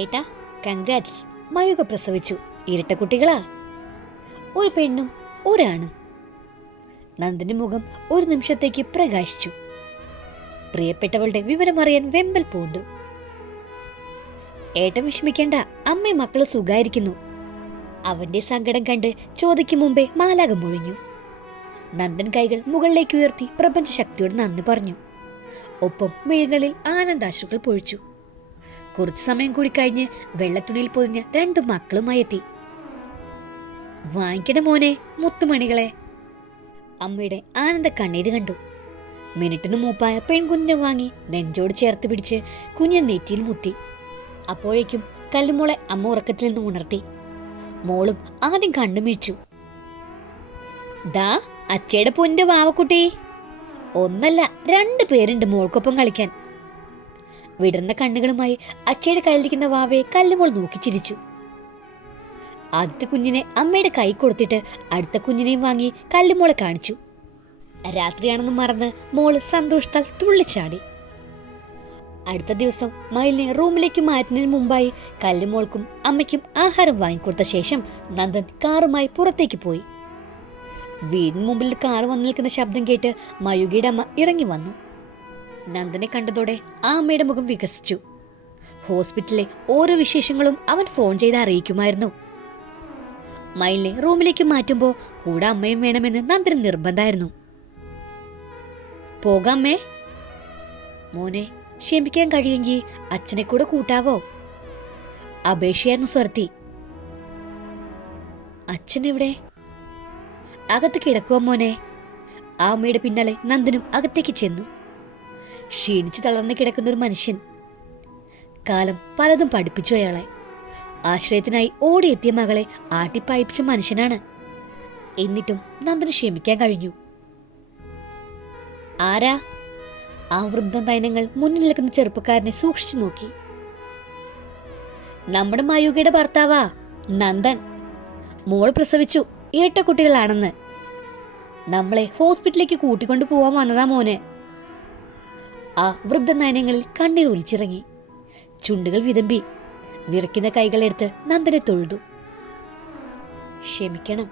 ഏട്ടാ കൺഗ്രാറ്റ്സ് മയുക പ്രസവിച്ചു. ഇരട്ട കുട്ടികളാ. ഒരു പെണ്ണും ഒരാണും. നന്ദിന്റെ മുഖം ഒരു നിമിഷത്തേക്ക് പ്രകാശിച്ചു. പ്രിയപ്പെട്ടവളുടെ വിവരമറിയാൻ വെമ്പൽ പൂണ്ടു. ഏട്ടൻ വിഷമിക്കേണ്ട അമ്മയും മക്കൾ സുഖായിരിക്കുന്നു. അവന്റെ സങ്കടം കണ്ട് ചോദിക്കും മുമ്പേ മാലാകം മുഴിഞ്ഞു നന്ദൻ കൈകൾ മുകളിലേക്ക് ഉയർത്തി പ്രപഞ്ച ശക്തിയോട് നന്ദി പറഞ്ഞു. ഒപ്പം മിഴികളിൽ ആനന്ദാശ്രുക്കൾ പൊഴിച്ചു. കുറച്ചു സമയം കൂടി കഴിഞ്ഞ് വെള്ളത്തുണിയിൽ പൊതിഞ്ഞ രണ്ടു മക്കളുമായി എത്തി. വാങ്ങിക്കണ മോനെ മുത്തുമണികളെ. അമ്മയുടെ ആനന്ദ കണ്ണീര് കണ്ടു. മിനിറ്റിന് മൂപ്പായ പെൺകുഞ്ഞിനെ വാങ്ങി നെഞ്ചോട് ചേർത്ത് പിടിച്ച് കുഞ്ഞൻ നെറ്റിയിൽ മുത്തി. അപ്പോഴേക്കും കല്ലുമോളെ അമ്മ ഉറക്കത്തിൽ നിന്ന് ഉണർത്തി. മോളും ആദ്യം കണ്ണുമിഴിച്ചു ദാ അച്ചയുടെ പൊന്റെ വാവക്കുട്ടി. ഒന്നല്ല രണ്ടു പേരുണ്ട് മോൾക്കൊപ്പം കളിക്കാൻ. വിടർന്ന കണ്ണുകളുമായി അച്ചയുടെ കയ്യിലിരിക്കുന്ന വാവയെ കല്ലുമോൾ നോക്കി ചിരിച്ചു. ആദ്യത്തെ കുഞ്ഞിനെ അമ്മയുടെ കൈ കൊടുത്തിട്ട് അടുത്ത കുഞ്ഞിനെയും വാങ്ങി കല്ലുമോളെ കാണിച്ചു. രാത്രിയാണെന്ന് മറന്ന് മോൾ സന്തോഷത്താൽ തുള്ളിച്ചാടി. അടുത്ത ദിവസം മയിലിനെ റൂമിലേക്ക് മാറ്റുന്നതിന് മുമ്പായി കല്ലുമോൾക്കും അമ്മയ്ക്കും ആഹാരം വാങ്ങിക്കൊടുത്ത ശേഷം നന്ദൻ കാറുമായി പുറത്തേക്ക് പോയി. വീടിന് മുമ്പിൽ കാർ വന്നു നിൽക്കുന്ന ശബ്ദം കേട്ട് മയുകിയുടെ അമ്മ ഇറങ്ങി വന്നു. നന്ദനെ കണ്ടതോടെ ആ അമ്മയുടെ മുഖം വികസിച്ചു. ഹോസ്പിറ്റലിലെ ഓരോ വിശേഷങ്ങളും അവൻ ഫോൺ ചെയ്ത് അറിയിക്കുമായിരുന്നു. മയിലിനെ റൂമിലേക്ക് മാറ്റുമ്പോൾ കൂടെ അമ്മയും വേണമെന്ന് നന്ദന് നിർബന്ധമായിരുന്നു പോകാമേ മോനെ ക്ഷമിക്കാൻ കഴിയുമെങ്കിൽ അച്ഛനെ കൂടെ കൂട്ടാവോ? അപേക്ഷയായിരുന്നു സ്വർത്തി. അച്ഛൻ എവിടെ അകത്ത് കിടക്കുവോ മോനെ. ആ അമ്മയുടെ പിന്നാലെ നന്ദനും അകത്തേക്ക് ചെന്നു. ക്ഷീണിച്ച് തളർന്നു കിടക്കുന്ന ഒരു മനുഷ്യൻ. കാലം പലതും പഠിപ്പിച്ചു അയാളെ. ആശ്രയത്തിനായി ഓടിയെത്തിയ മകളെ ആട്ടിപ്പായിപ്പിച്ച മനുഷ്യനാണ്. എന്നിട്ടും നന്ദന് ക്ഷമിക്കാൻ കഴിഞ്ഞു. ആരാ? ആ വൃദ്ധനയനങ്ങൾ മുന്നിൽ നിൽക്കുന്ന ചെറുപ്പക്കാരനെ സൂക്ഷിച്ചു നോക്കി. നമ്മുടെ മയൂകയുടെ ഭർത്താവാ നന്ദൻ. മോൾ പ്രസവിച്ചു. ഇരട്ട കുട്ടികളാണെന്ന് നമ്മളെ ഹോസ്പിറ്റലിലേക്ക് കൂട്ടിക്കൊണ്ടു പോവാൻ വന്നതാ മോനെ. ആ വൃദ്ധനയനങ്ങളിൽ കണ്ണീർ ഒലിച്ചിറങ്ങി. ചുണ്ടുകൾ വിതമ്പി വിറയ്ക്കുന്ന കൈകളെടുത്ത് നന്ദനെ തൊഴുതു. ക്ഷമിക്കണം.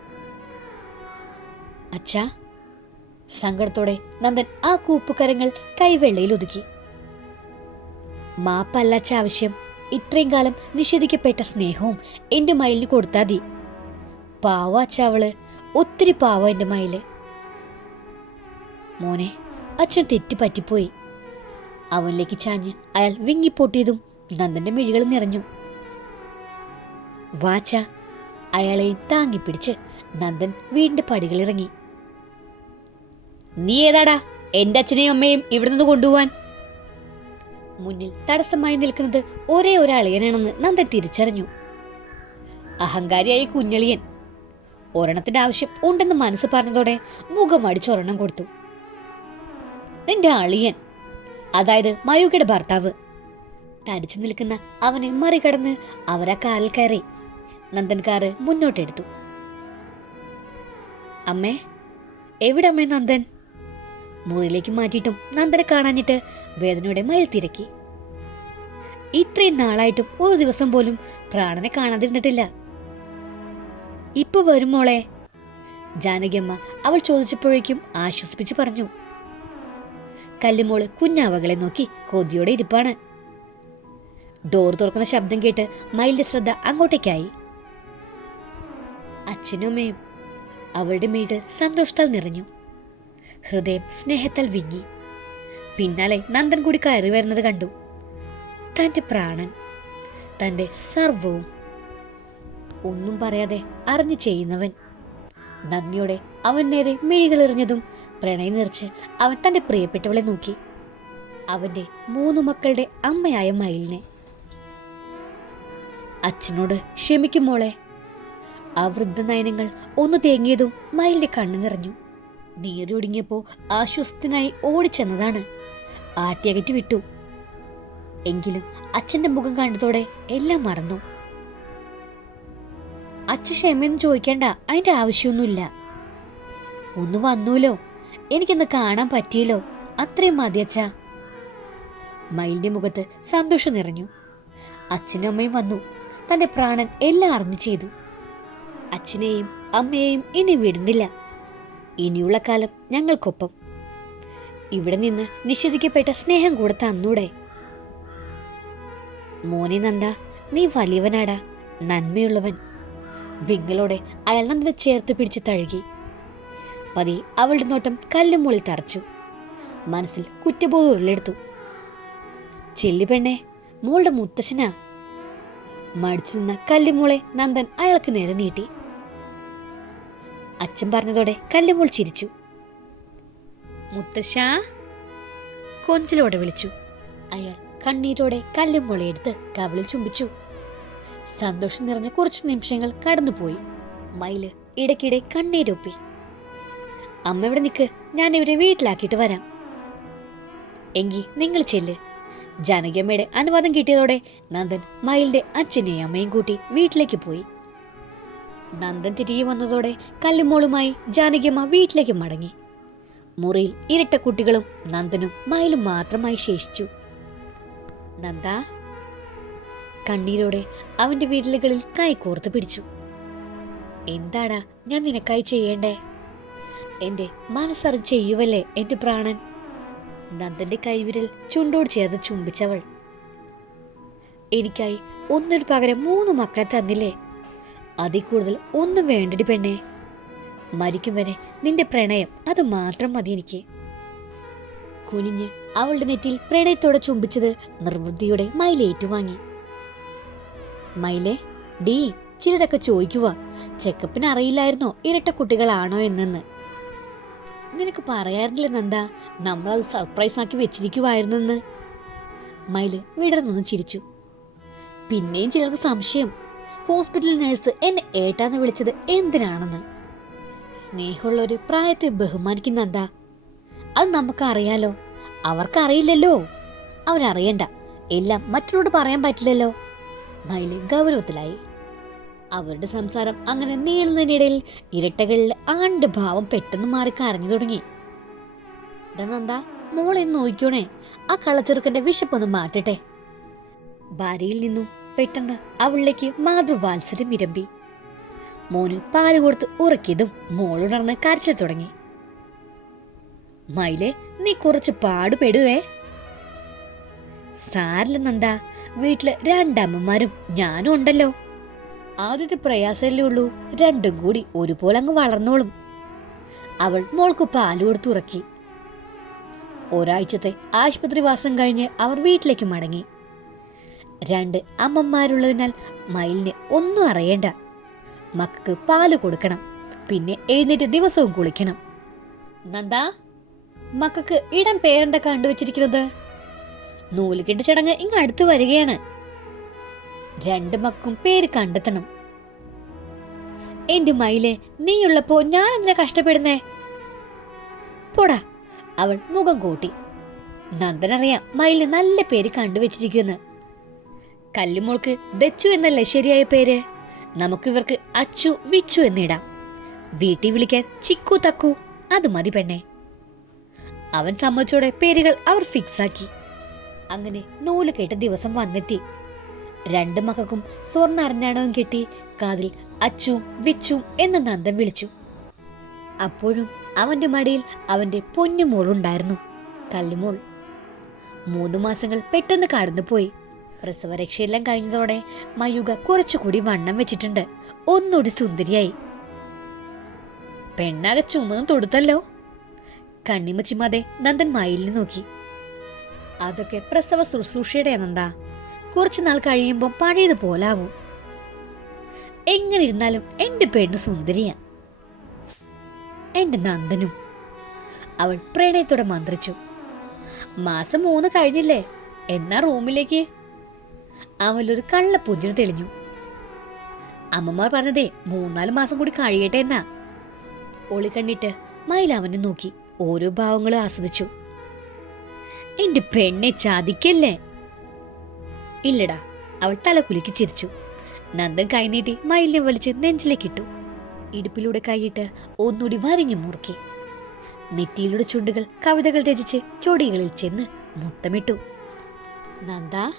അച്ഛാ സങ്കടത്തോടെ നന്ദൻ ആ കൂപ്പുകരങ്ങൾ കൈവെള്ളയിൽ ഒതുക്കി. മാപ്പല്ലച്ച ആവശ്യം. ഇത്രയും കാലം നിഷേധിക്കപ്പെട്ട സ്നേഹവും എന്റെ മയിലിന് കൊടുത്താതി പാവ അച്ചാവൾ ഒത്തിരി പാവ എന്റെ മയിൽ. മോനെ അച്ഛൻ തെറ്റ് പറ്റിപ്പോയി. അവനിലേക്ക് ചാഞ്ഞ് അയാൾ വിങ്ങിപ്പൊട്ടിയതും നന്ദന്റെ മിഴികൾ നിറഞ്ഞു. വാച്ച അയാളെയും താങ്ങിപ്പിടിച്ച് നന്ദൻ വീണ്ടും പടികളിറങ്ങി നീ ഏതാടാ? എന്റെ അച്ഛനെയും അമ്മയും ഇവിടെ നിന്ന് കൊണ്ടുപോവാൻ? മുന്നിൽ തടസ്സമായി നിൽക്കുന്നത് ഒരേ ഒരാളിയനാണെന്ന് നന്ദൻ തിരിച്ചറിഞ്ഞു. അഹങ്കാരിയായി കുഞ്ഞളിയൻ. ഒരെണ്ണത്തിന്റെ ആവശ്യം ഉണ്ടെന്ന് മനസ്സ് പറഞ്ഞതോടെ മുഖം അടിച്ചൊരെണ്ണം കൊടുത്തു. നിന്റെ അളിയൻ. അതായത് മയൂകയുടെ ഭർത്താവ്. തടിച്ചു നിൽക്കുന്ന അവനെ മറികടന്ന് അവരാ കാലിൽ കയറി. നന്ദൻ കാറ് മുന്നോട്ടെടുത്തു. അമ്മേ എവിടെ അമ്മേ നന്ദൻ? മുറിയിലേക്ക് മാറ്റിയിട്ടും നന്ദനെ കാണാഞ്ഞിട്ട് വേദനയുടെ മയിൽ തിരക്കി. ഇത്രയും നാളായിട്ടും ഒരു ദിവസം പോലും പ്രാണനെ കാണാതിരുന്നിട്ടില്ല. ഇപ്പൊ വരും മോളെ ജാനകിയമ്മ അവൾ ചോദിച്ചപ്പോഴേക്കും ആശ്വസിപ്പിച്ച് പറഞ്ഞു. കല്ലുമോൾ കുഞ്ഞാവകളെ നോക്കി കൊതിയോടെ ഇരിപ്പാണ്. ഡോർ തുറക്കുന്ന ശബ്ദം കേട്ട് മയിലിന്റെ ശ്രദ്ധ അങ്ങോട്ടേക്കായി. അച്ഛനും അവളുടെ മീട് സന്തോഷത്താൽ നിറഞ്ഞു. ഹൃദയം സ്നേഹത്താൽ വിങ്ങി. പിന്നാലെ നന്ദൻ കൂടി കയറി വരുന്നത് കണ്ടു. തന്റെ പ്രാണൻ തന്റെ സർവവും ഒന്നും പറയാതെ അറിഞ്ഞു ചെയ്യുന്നവൻ. നന്ദിയോടെ അവൻ നേരെ മിഴികളെറിഞ്ഞതും പ്രണയം നിറച്ച് അവൻ തന്റെ പ്രിയപ്പെട്ടവളെ നോക്കി. അവന്റെ മൂന്നു മക്കളുടെ അമ്മയായ മയിലിനെ. അച്ഛനോട് ക്ഷമിക്കും മോളെ. ആ വൃദ്ധ നയനങ്ങൾ ഒന്ന് തേങ്ങിയതും മയിലിന്റെ കണ്ണു നിറഞ്ഞു. നീറിയൊടുങ്ങിയപ്പോ ആശ്വസത്തിനായി ഓടിച്ചെന്നതാണ് ആട്ടിയകറ്റി വിട്ടു. എങ്കിലും അച്ഛന്റെ മുഖം കണ്ടതോടെ എല്ലാം മറന്നു. അച്ഛൻ ക്ഷമയെന്ന് ചോദിക്കേണ്ട അതിന്റെ ആവശ്യമൊന്നുമില്ല. ഒന്ന് വന്നൂലോ? എനിക്കൊന്ന് കാണാൻ പറ്റിയല്ലോ. അത്രയും മതി അച്ഛാ. മയിലിന്റെ മുഖത്ത് സന്തോഷം നിറഞ്ഞു. അച്ഛനും അമ്മയും വന്നു. തന്റെ പ്രാണൻ എല്ലാം അറിഞ്ഞു ചെയ്തു. അച്ഛനെയും അമ്മയെയും ഇനി വിടുന്നില്ല. ഇനിയുള്ള കാലം ഞങ്ങൾക്കൊപ്പം. ഇവിടെ നിന്ന് നിഷേധിക്കപ്പെട്ട സ്നേഹം കൂടെ തന്നൂടെ. മോനെ നന്ദ നീ വലിയവനാടാ. നന്മയുള്ളവൻ. വിങ്ങളോടെ അയാൾ നന്ദനെ ചേർത്ത് പിടിച്ച് തഴുകി. പതി അവളുടെ നോട്ടം കല്ലുമുള്ളിൽ തറച്ചു. മനസ്സിൽ കുറ്റബോധം ഉരുളെടുത്തു. ചെല്ലി പെണ്ണെ മോളുടെ മുത്തശ്ശനാ. മടിച്ചു നിന്ന കല്ലുമോളെ നന്ദൻ അയാൾക്ക് നേരെ നീട്ടി. അച്ഛൻ പറഞ്ഞതോടെ കല്ലുമോൾ ചിരിച്ചു. മുത്തശ്ശ കൊഞ്ചലോടെ വിളിച്ചു. അയാൾ കണ്ണീരോടെ കല്ലുമോളെ എടുത്ത് കവിളിൽ ചുംബിച്ചു. സന്തോഷം നിറഞ്ഞ കുറച്ച് നിമിഷങ്ങൾ കടന്നുപോയി. മയിൽ ഇടയ്ക്കിടെ കണ്ണീരൊപ്പി. അമ്മ ഇവിടെ നിൽക്ക് ഞാൻ ഇവരെ വീട്ടിലാക്കിയിട്ട് വരാം. എങ്കി നിങ്ങൾ ചെല്ല്. ജാനകിയമ്മയുടെ അനുവാദം കിട്ടിയതോടെ നന്ദൻ മയിലിന്റെ അച്ഛനെയും അമ്മയും കൂട്ടി വീട്ടിലേക്ക് പോയി. നന്ദൻ തിരികെ വന്നതോടെ കല്ലുമോളുമായി ജാനകിയമ്മ വീട്ടിലേക്ക് മടങ്ങി. മുറിയിൽ ഇരട്ട കുട്ടികളും നന്ദനും മയിലും മാത്രമായി ശേഷിച്ചു. നന്ദ. കണ്ണീരോടെ അവന്റെ വിരലുകളിൽ കൈ കോർത്ത് പിടിച്ചു. എന്താടാ ഞാൻ നിനക്കായി ചെയ്യേണ്ടേ? എന്റെ മനസ്സറി ചെയ്യുവല്ലേ എന്റെ പ്രാണൻ? നന്ദന്റെ കൈവിരൽ ചുണ്ടോട് ചേർത്ത് ചുംബിച്ചവൾ. എനിക്കായി ഒന്നിനു പകരം മൂന്ന് മക്കളെ തന്നില്ലേ? അതിൽ കൂടുതൽ ഒന്നും വേണ്ടടി പെണ്ണെ. മരിക്കും വരെ നിന്റെ പ്രണയം അത് മാത്രം മതി എനിക്ക്. കുനിഞ്ഞ് അവളുടെ നെറ്റിൽ പ്രണയത്തോടെ ചുംബിച്ചത് നിർവൃത്തിയുടെ മയിലേറ്റുവാങ്ങി മയിലെ ഡീ ചിലരൊക്കെ ചോദിക്കുക ചെക്കപ്പിന് അറിയില്ലായിരുന്നോ ഇരട്ട കുട്ടികളാണോ എന്നെന്ന്. നിനക്ക് പറയാറില്ല നന്ദ. നമ്മളത് സർപ്രൈസ് ആക്കി വെച്ചിരിക്കുവായിരുന്നെന്ന്. മയിൽ വിടർന്നൊന്ന് ചിരിച്ചു. പിന്നെയും ചിലർക്ക് സംശയം. ഹോസ്പിറ്റൽ നഴ്സ് എന്നെ ഏട്ടാന്ന് വിളിച്ചത് എന്തിനാണെന്ന്. സ്നേഹമുള്ള ഒരു പ്രായത്തെ ബഹുമാനിക്കുന്ന എന്താ അത് നമുക്കറിയാലോ. അവർക്കറിയില്ലല്ലോ. അവരറിയണ്ട. എല്ലാം മറ്റുള്ളവരോട് പറയാൻ പറ്റില്ലല്ലോ. മയിൽ ഗൗരവത്തിലായി. അവരുടെ സംസാരം അങ്ങനെ നീളുന്നതിനിടയിൽ ഇരട്ടകളിൽ ആണ്ട് ഭാവം പെട്ടെന്ന് മാറി കരഞ്ഞു തുടങ്ങി. "ദാ നന്ദ മോളെ നോയിക്കോണേ ആ കള്ളച്ചെറുക്കന്റെ വിശപ്പൊന്ന് മാറ്റട്ടെ. ഭാര്യയിൽ നിന്നും പെട്ടെന്ന് അവളിലേക്ക് മാതൃവാത്സര്യം ഇരമ്പി. മോന് പാൽ കൊടുത്ത് ഉറക്കിയതും മോളുണർന്ന് കരച്ചു തുടങ്ങി. മയിലെ നീ കുറച്ച് പാടുപെടുവേ. സാരില്ല നന്ദ വീട്ടിൽ രണ്ടമ്മമാരും ഞാനും ഉണ്ടല്ലോ. ആദ്യത്തെ പ്രയാസമല്ലേ ഉള്ളൂ? രണ്ടും കൂടി ഒരുപോലെ അങ്ങ് വളർന്നോളും. അവൾ മോൾക്ക് പാൽ കൊടുത്തുറക്കി ഒരാഴ്ചത്തെ ആശുപത്രിവാസം കഴിഞ്ഞ് അവർ വീട്ടിലേക്ക് മടങ്ങി. രണ്ട് അമ്മമാരുള്ളതിനാൽ മയിലിന് ഒന്നും അറിയേണ്ട. മക്കൾക്ക് പാൽ കൊടുക്കണം. പിന്നെ എഴുന്നേറ്റ് ദിവസവും കുളിക്കണം. നന്ദ മക്കൾക്ക് ഇടം പേരെന്താ കണ്ടുവച്ചിരിക്കുന്നത് നൂലുകെട്ട് ചടങ്ങ് ഇങ്ങ് അടുത്ത് വരികയാണ്. രണ്ട് മക്കും പേര് കണ്ടെത്തണം. എന്റെ മയിലെ നീയുള്ളപ്പോ ഞാൻ എന്തിനാ കഷ്ടപ്പെടുന്നേ? പോടാ അവൾ മുഖം കൂട്ടി. നന്ദനറിയാം മയിലിന് നല്ല പേര് കണ്ടുവച്ചിരിക്കുന്നു. കല്ലുമോൾക്ക് ദച്ചു എന്നല്ലേ ശരിയായ പേര്? നമുക്കിവർക്ക് അച്ചു വിച്ചു എന്നിടാം. വീട്ടിൽ വിളിക്കാൻ ചിക്കു തക്കു അത് മതി പെണ്ണെ. അവൻ സമ്മതിച്ചോടെ പേരുകൾ അവർ ഫിക്സാക്കി അങ്ങനെ നൂൽ കേട്ട ദിവസം വന്നെത്തി. രണ്ട് മക്കൾക്കും സ്വർണ അരഞ്ഞാണവും കെട്ടി. കാതിൽ അച്ചും വിച്ചും എന്ന നന്ദം വിളിച്ചു. അപ്പോഴും അവന്റെ മടിയിൽ അവന്റെ പൊന്നുമോളുണ്ടായിരുന്നു കല്ലുമോൾ മൂന്ന് മാസങ്ങൾ പെട്ടെന്ന് കടന്നുപോയി. പ്രസവരക്ഷയെല്ലാം കഴിഞ്ഞതോടെ മയുക കുറച്ചുകൂടി വണ്ണം വെച്ചിട്ടുണ്ട്. ഒന്നുകൂടി സുന്ദരിയായി. പെണ്ണാകെ ചുമന്ന് തൊടുത്തല്ലോ. കണ്ണിമച്ചിമാതെ നന്ദൻ മയിലിനെ നോക്കി. അതൊക്കെ പ്രസവ ശുശ്രൂഷയുടെ എന്താ കുറച്ചു നാൾ കഴിയുമ്പോൾ പഴയതുപോലാവും. എങ്ങനെ ഇരുന്നാലും എന്റെ പെണ്ണ് സുന്ദരിയാ. എന്റെ നന്ദനും. അവൾ പ്രണയത്തോടെ മന്ത്രിച്ചു. മാസം മൂന്ന് കഴിഞ്ഞില്ലേ? എന്നാ റൂമിലേക്ക്? അവലൊരു കള്ളപ്പുഞ്ചിരി തെളിഞ്ഞു. അമ്മമാർ പറഞ്ഞതേ മൂന്നാൽ മാസം കൂടി കഴിയട്ടെ എന്നാ. ഒളി കണ്ടിട്ട് മയിലാവനെ നോക്കി ഓരോ ഭാവങ്ങളും ആസ്വദിച്ചു. എന്റെ പെണ്ണെ ചതിക്കല്ലേ? ഇല്ലടാ അവൾ തലകുലുക്കി ചിരിച്ചു. നന്ദൻ കൈനീട്ടി മയിലിനെ വലിച്ച് നെഞ്ചിലേക്കിട്ടു. ഇടുപ്പിലൂടെ കൈയിട്ട് ഒന്നുകൂടി വരിഞ്ഞു മുറുക്കി. നെറ്റിയിലൂടെ ചുണ്ടുകൾ കവിതകൾ രചിച്ച് ചൊടികളിൽ ചെന്ന് മുത്തമിട്ടു. നന്ദ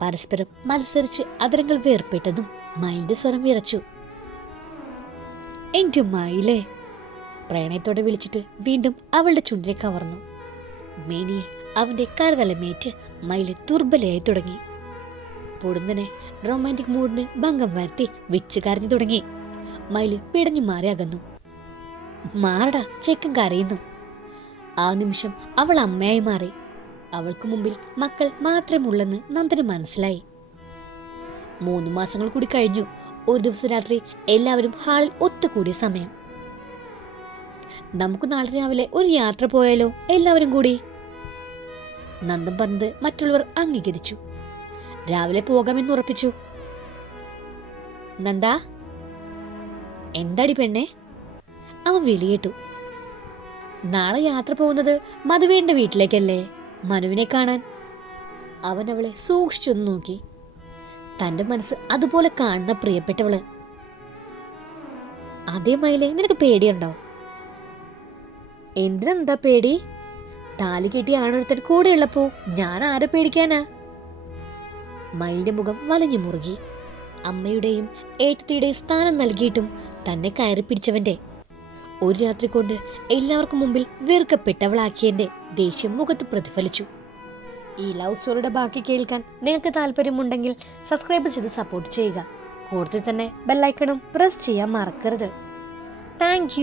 പരസ്പരം മത്സരിച്ച് അതിരങ്ങൾ വേർപ്പെട്ടതും മയിലിന്റെ സ്വരം വിറച്ചു. എന്റെ മയിലേ പ്രണയത്തോടെ വിളിച്ചിട്ട് വീണ്ടും അവളുടെ ചുണ്ടിനെ കവർന്നു. മേനിയിൽ അവന്റെ കരതലമേറ്റ് മയിൽ ദുർബലയായി തുടങ്ങി. പൊടുന്നനെ റൊമാന്റിക് മൂഡിന് ഭംഗം വരുത്തി വെച്ച് കരഞ്ഞു തുടങ്ങി. മയിൽ പിടഞ്ഞു മാറി അകന്നു. മാറടാ ചെക്കൻ കരയുന്നു. ആ നിമിഷം അവൾ അമ്മയായി മാറി. അവൾക്ക് മുമ്പിൽ മക്കൾ മാത്രമുള്ളെന്ന് നന്ദന് മനസ്സിലായി. മൂന്ന് മാസങ്ങൾ കൂടി കഴിഞ്ഞു. ഒരു ദിവസം രാത്രി എല്ലാവരും ഹാളിൽ ഒത്തുകൂടിയ സമയം. നമുക്ക് നാളെ രാവിലെ ഒരു യാത്ര പോയാലോ? എല്ലാവരും കൂടി? നന്ദൻ പറഞ്ഞത് മറ്റുള്ളവർ അംഗീകരിച്ചു. രാവിലെ പോകാമെന്ന് ഉറപ്പിച്ചു. നന്ദ എന്താടി പെണ്ണെ? അവൻ വിളിയേട്ടു. നാളെ യാത്ര പോകുന്നത് മധുവേന്റെ വീട്ടിലേക്കല്ലേ മനുവിനെ കാണാൻ? അവൻ അവളെ സൂക്ഷിച്ചൊന്ന് നോക്കി. തന്റെ മനസ്സ് അതുപോലെ കാണുന്ന പ്രിയപ്പെട്ടവൾ. അതേ മയിലെ നിനക്ക് പേടിയുണ്ടോ? എന്തിനെന്താ പേടി? താലി കെട്ടിയ ആണൊരുത്തൻ കൂടെയുള്ളപ്പോ ഞാൻ ആരെ പേടിക്കാനാ? മയിലിന്റെ മുഖം വലഞ്ഞു മുറുകി. അമ്മയുടെയും ഏട്ടത്തിയുടെയും സ്ഥാനം നൽകിയിട്ടും തന്നെ കയറി പിടിച്ചവന്റെ. ഒരു രാത്രി കൊണ്ട് എല്ലാവർക്കും മുമ്പിൽ വെറുക്കപ്പെട്ടവളാക്കിയന്റെ ദേഷ്യം മുഖത്ത് പ്രതിഫലിച്ചു. ഈ ലവ് സ്റ്റോറിയുടെ ബാക്കി കേൾക്കാൻ നിങ്ങൾക്ക് താല്പര്യമുണ്ടെങ്കിൽ സബ്സ്ക്രൈബ് ചെയ്ത് സപ്പോർട്ട് ചെയ്യുക. കൂടുതൽ തന്നെ ബെല്ലൈക്കണും പ്രസ് ചെയ്യാൻ മറക്കരുത്. താങ്ക്